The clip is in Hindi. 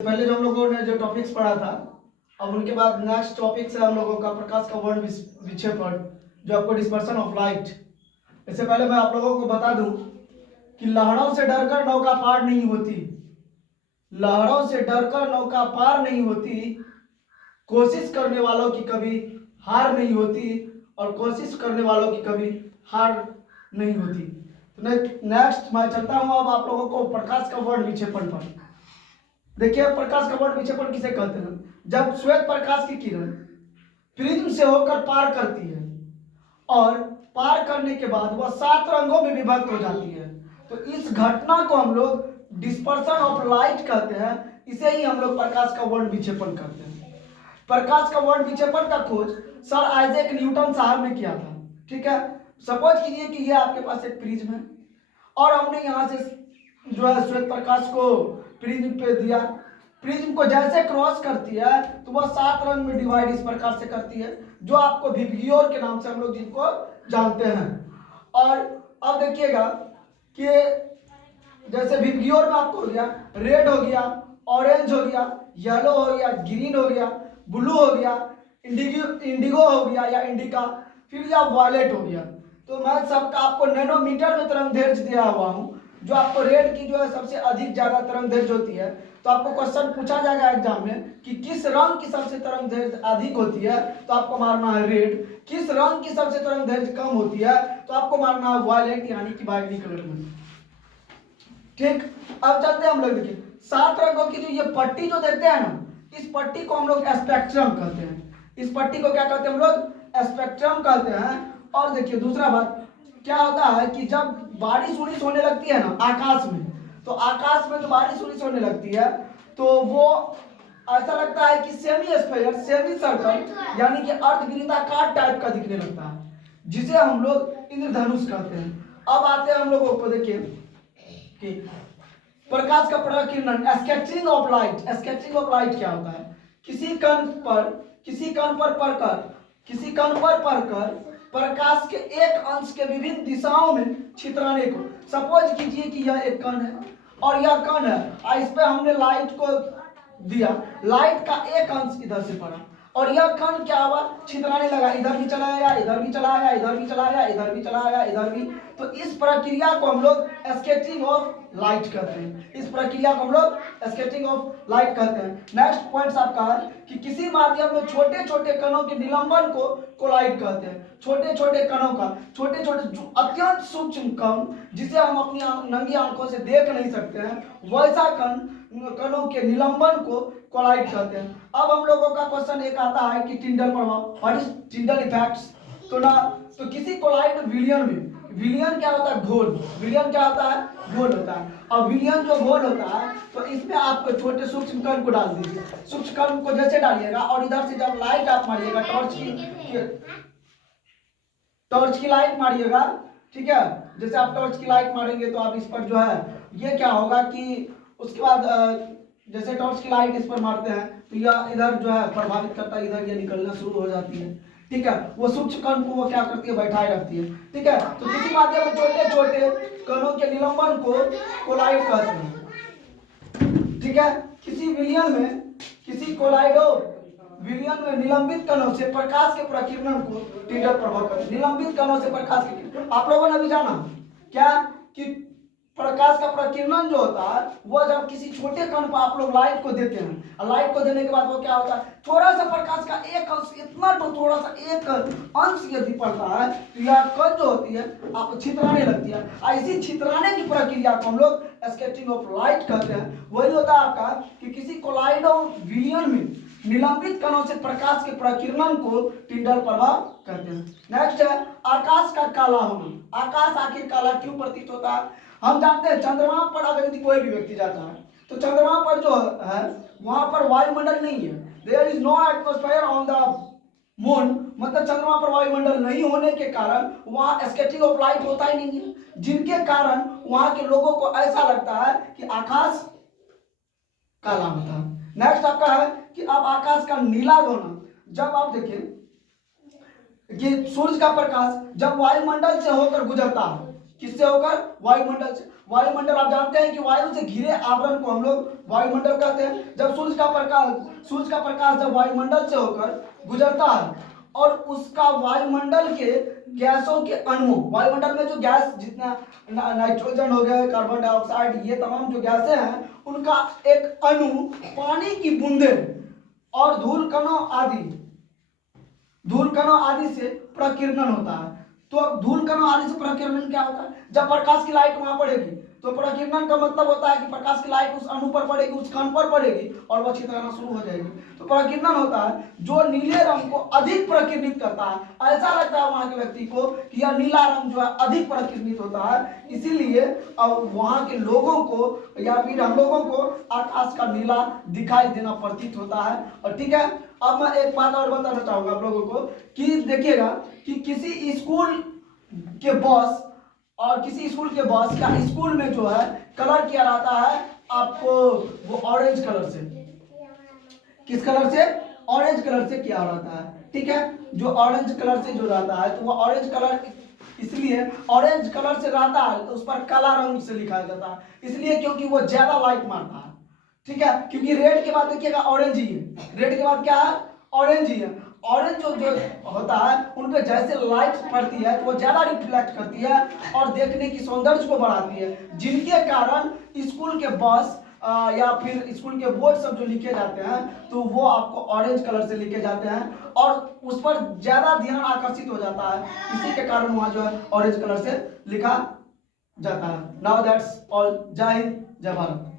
पहले जो हम लोगों ने जो टॉपिक्स पढ़ा था, अब उनके बाद नेक्स्ट टॉपिक से हम लोगों का प्रकाश का वर्ण विक्षेपण, जो आपको डिस्पर्सन ऑफ लाइट। इससे पहले मैं आप लोगों को बता दूं कि लहरों से डरकर नौका पार नहीं होती, लहरों से डरकर नौका पार नहीं होती, कोशिश करने वालों की कभी हार नहीं होती और कोशिश करने वालों की कभी हार नहीं होती। तो नेक्स्ट मैं चलता हूं अब आप लोगों को प्रकाश का वर्ण विक्षेपण पर। देखिए, प्रकाश का वर्ण विक्षेपण किसे कहते हैं? जब श्वेत प्रकाश की किरण प्रिज्म से होकर पार करती है और पार करने के बाद वह 7 रंगों में विभक्त हो जाती है, तो इस घटना को हम लोग डिस्पर्सन ऑफ लाइट कहते हैं। इसे ही हम लोग प्रकाश का वर्ण विक्षेपण कहते हैं। प्रकाश का वर्ण विक्षेपण का खोज सर आइजैक न्यूटन साहब ने किया था। ठीक है, सपोज कीजिए कि ये आपके पास एक प्रिज्म है और हमने यहाँ से जो है श्वेत प्रकाश को प्रिज्म पे दिया। प्रिज्म को जैसे क्रॉस करती है तो वह 7 रंग में डिवाइड इस प्रकार से करती है, जो आपको विबग्योर के नाम से हम लोग जिनको जानते हैं। और अब देखिएगा कि जैसे विबग्योर में आपको हो गया रेड, हो गया ऑरेंज, हो गया येलो, हो गया ग्रीन, हो गया ब्लू, हो गया इंडिगो हो गया या इंडिका, फिर या वायलेट हो गया। तो मैं सबका आपको नैनोमीटर में तरंग दैर्घ्य दिया हुआ हूँ। जो आपको रेड की जो है सबसे अधिक ज्यादा तरंग दैर्घ्य होती है, तो आपको क्वेश्चन पूछा जाएगा एग्जाम में कि किस रंग की सबसे तरंग दैर्घ्य अधिक होती है, तो आपको मारना है रेड। किस रंग की सबसे तरंग दैर्घ्य कम होती है, तो आपको मारना है वायलेट, यानी कि बैंगनी कलर में। ठीक, अब चलते हैं हम लोग। देखिए 7 रंगों की जो ये पट्टी जो देते हैं ना, इस पट्टी को हम लोग स्पेक्ट्रम कहते हैं। इस पट्टी को क्या कहते हैं हम लोग? स्पेक्ट्रम कहते हैं। और देखिए दूसरा बात क्या होता है कि जब बारिश उरिश होने लगती है ना आकाश में, तो आकाश में जो बारिश उरिश होने लगती है तो वो ऐसा लगता है कि सेमी स्फीयर, सेमी सर्कल, यानी कि अर्धवृत्ताकार टाइप का दिखने लगता है, जिसे हम लोग इंद्रधनुष कहते हैं। अब आते हैं हम लोगों को, देखिए कि प्रकाश का प्रकीर्णन, scattering of light. Scattering of light क्या होता है? किसी कण पर पड़कर प्रकाश के एक अंश के विभिन्न दिशाओं में छितराने को। सपोज कीजिए कि यह एक कण है और यह कण है, इस पे हमने लाइट को दिया, लाइट का एक अंश इधर से पड़ा और यह कण क्या हुआ? छितराने लगा, इधर भी चला गया, इधर भी चला गया, इधर भी चला गया, इधर भी चला गया, इधर भी। तो इस प्रक्रिया को हम लोग स्केटिंग ऑफ लाइट कहते हैं। इस प्रक्रिया को हम लोग स्केटिंग ऑफ लाइट कहते हैं। नेक्स्ट पॉइंट आपका है कि किसी माध्यम में छोटे छोटे कणों के निलंबन को कोलाइड कहते हैं। छोटे छोटे कणों का, छोटे छोटे अत्यंत सूक्ष्म कण जिसे हम अपनी नंगी आंखों से देख नहीं सकते हैं, वैसा कणों के निलंबन को कोलाइड कहते हैं। अब हम लोगों का क्वेश्चन एक आता है कि टिंडल प्रभाव, व्हाट इज टिंडल इफेक्ट्स। तो किसी कोलाइड विलियन में, विलियन क्या होता है? घोल। विलियन क्या होता है? घोल होता है। और विलियन जो घोल होता है तो इसमें आप छोटे सूक्ष्म कण को डाल दीजिए। सूक्ष्म कण को जैसे डालिएगा और इधर से जब लाइट आप मारिएगा, टॉर्च की लाइट मारिएगा, ठीक है, जैसे आप टॉर्च की लाइट मारेंगे तो आप इस पर जो है ये क्या होगा कि उसके बाद जैसे टॉर्च की लाइट इस पर मारते हैं तो यह इधर जो है प्रभावित करता है, इधर ये निकलना शुरू हो जाती है। ठीक है, वो सूक्ष्म कण को वो क्या करती है? बैठाए रखती है। ठीक है, तो किसी माध्यम में छोटे छोटे कणों के निलंबन को कोलाइड कहते हैं। ठीक है, किसी विलियन में, किसी कोलाइडो विलियन में निलंबित कणों से प्रकाश के प्रकीर्णन को टिंडल प्रभाव कहते हैं। निलंबित कणों से प्रकाश के, आप लोगों ने भी जाना क्या कि प्रकाश का प्रकीर्णन जो होता है वह जब किसी छोटे कण पर आप लोग लाइट को देते हैं और लाइट को देने के बाद वो क्या होता है? थोड़ा सा प्रकाश का एक अंश, इतना तो थोड़ा सा एक अंश यदि पड़ता है तो यह कण जो होती है आप छितराने लगती है। ऐसी छितराने की प्रक्रिया को हम लोग स्कैटरिंग ऑफ लाइट कहते हैं। वही होता है आपका कि किसी कोलाइडो विलियन में निलंबित कणों से प्रकाश के प्रकीर्णन को टिंडल प्रभाव कहते हैं। नेक्स्ट है आकाश का काला होना। आकाश आखिर काला क्यों प्रतीत होता है? हम जानते हैं चंद्रमा पर अगर यदि कोई भी व्यक्ति जाता है तो चंद्रमा पर जो है वहां पर वायुमंडल नहीं है। There is no atmosphere on the moon, मतलब चंद्रमा पर वायुमंडल नहीं होने के कारण वहां स्कैटरिंग ऑफ लाइट होता ही नहीं है, जिनके कारण वहां के लोगों को ऐसा लगता है कि आकाश काला होता है। नेक्स्ट आपका है कि अब आकाश का नीला होना। जब आप देखिए कि सूर्य का प्रकाश जब वायुमंडल से होकर गुजरता है, किससे होकर? वायुमंडल से। वायुमंडल आप जानते हैं कि वायु से घिरे आवरण को हम लोग वायुमंडल कहते हैं। जब सूर्य का प्रकाश जब वायुमंडल से होकर गुजरता है और उसका वायुमंडल के गैसों के अणुओं, वायुमंडल में जो गैस जितना नाइट्रोजन हो गया, कार्बन डाइऑक्साइड, ये तमाम जो गैसें हैं उनका एक अणु पानी की बूंदें और धूल कणों आदि से प्रकीर्णन होता है। तो अब धूल कणों आदि से प्रकीर्णन क्या होता है? जब प्रकाश की लाइट वहां पड़ेगी तो प्रकीर्णन का मतलब होता है कि प्रकाश की लाइट उस अणु पर पड़ेगी, उस कण पर पड़ेगी और वह छितराना शुरू हो जाएगी। तो प्रकीर्णन होता है जो नीले रंग को अधिक प्रकीर्णित करता है। ऐसा लगता है वहां के व्यक्ति को कि यह नीला रंग जो है अधिक प्रकीर्णित होता है, इसीलिए अब वहां के लोगों को या फिर हम लोगों को आकाश का नीला दिखाई देना प्रतीत होता है। और ठीक है, अब मैं एक बात और बताना चाहूंगा आप लोगों को कि देखिएगा कि किसी स्कूल के बस या स्कूल में जो है कलर किया रहता है आपको वो ऑरेंज कलर से। किस कलर से? ऑरेंज कलर से किया रहता है। ठीक है, जो ऑरेंज कलर से जो रहता है तो वो ऑरेंज कलर इसलिए ऑरेंज कलर से रहता है, उस पर काला रंग से लिखा जाता है, इसलिए क्योंकि वो ज्यादा लाइट मारता है। ठीक है, क्योंकि रेड के बाद देखिएगा ऑरेंज ही है, रेड के बाद क्या है? ऑरेंज ही है। ऑरेंज जो होता है उन पे जैसे लाइट पड़ती है तो वो ज्यादा रिफ्लेक्ट करती है और देखने की सौंदर्य को बढ़ाती है, जिनके कारण स्कूल के बस या फिर स्कूल के बोर्ड सब जो लिखे जाते हैं तो वो आपको ऑरेंज कलर से लिखे जाते हैं और उस पर ज्यादा ध्यान आकर्षित हो जाता है, इसी के कारण वहां जो है ऑरेंज कलर से लिखा जाता है। Now that's all. जय हिंद, जय भारत।